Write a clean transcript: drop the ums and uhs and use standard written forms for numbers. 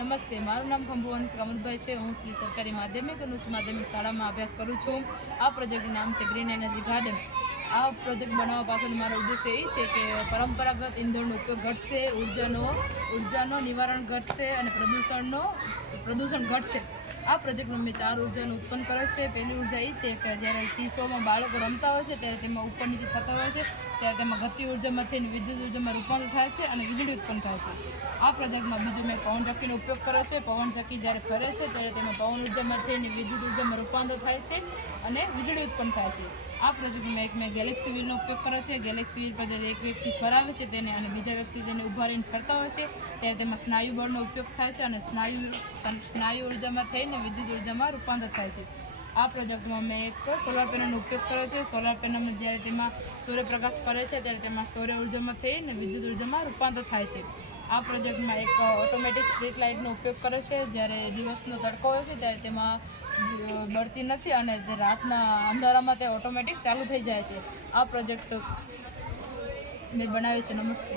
નમસ્તે, મારું નામ ખંભુવંશ કમલભાઈ છે. હું શ્રી સરકારી માધ્યમિક અને ઉચ્ચ માધ્યમિક શાળામાં અભ્યાસ કરું છું. આ પ્રોજેક્ટનું નામ છે ગ્રીન એનર્જી ગાર્ડન. આ પ્રોજેક્ટ બનાવવા પાછળનો મારો ઉદ્દેશ્ય એ છે કે પરંપરાગત ઇંધણનો ઉપયોગ ઘટશે, ઉર્જાનો નિવારણ ઘટશે અને પ્રદૂષણ ઘટશે. આ પ્રોજેક્ટમાં મેં 4 ઉર્જાનું ઉત્પન્ન કરે છે. પહેલી ઉર્જા એ છે કે જ્યારે સીસોમાં બાળકો રમતા હોય છે ત્યારે તેમાં ઉપર નીચે થતા હોય છે, ત્યારે તેમાં ગતિ ઉર્જામાં થઈને વિદ્યુત ઉર્જામાં રૂપાંતર થાય છે અને વીજળી ઉત્પન્ન થાય છે. આ પ્રોજેક્ટમાં બીજું મેં પવનચક્કીનો ઉપયોગ કર્યો છે. પવનચક્કી જ્યારે ફરે છે ત્યારે તેમાં પવન ઉર્જામાં થઈને વિદ્યુત ઉર્જામાં રૂપાંતર થાય છે અને વીજળી ઉત્પન્ન થાય છે. આ પ્રોજેક્ટમાં મેં ગેલેક્સી વ્હીલનો ઉપયોગ કર્યો છે. ગેલેક્સી વ્હીલ પર જ્યારે એક વ્યક્તિ ફરાવે છે તેને અને બીજા વ્યક્તિ તેને ઊભા રહીને ફરતા હોય છે ત્યારે તેમાં સ્નાયુ બળનો ઉપયોગ થાય છે અને સ્નાયુ ઉર્જામાં થઈને વિદ્યુત ઉર્જામાં રૂપાંતર થાય છે. આ પ્રોજેક્ટમાં મેં એક સોલાર પેનલનો ઉપયોગ કર્યો છે. સોલાર પેનલમાં જ્યારે તેમાં સૂર્યપ્રકાશ પડે છે ત્યારે તેમાં સૌર ઉર્જામાં થઈને વિદ્યુત ઉર્જામાં રૂપાંતર થાય છે. આ પ્રોજેક્ટમાં એક ઓટોમેટિક સ્ટ્રીટ લાઇટનો ઉપયોગ કર્યો છે. જ્યારે દિવસનો તડકો હોય છે ત્યારે તેમાં બળતી નથી અને રાતના અંધારામાં તે ઓટોમેટિક ચાલુ થઈ જાય છે. આ પ્રોજેક્ટ મેં બનાવ્યો છે. નમસ્તે.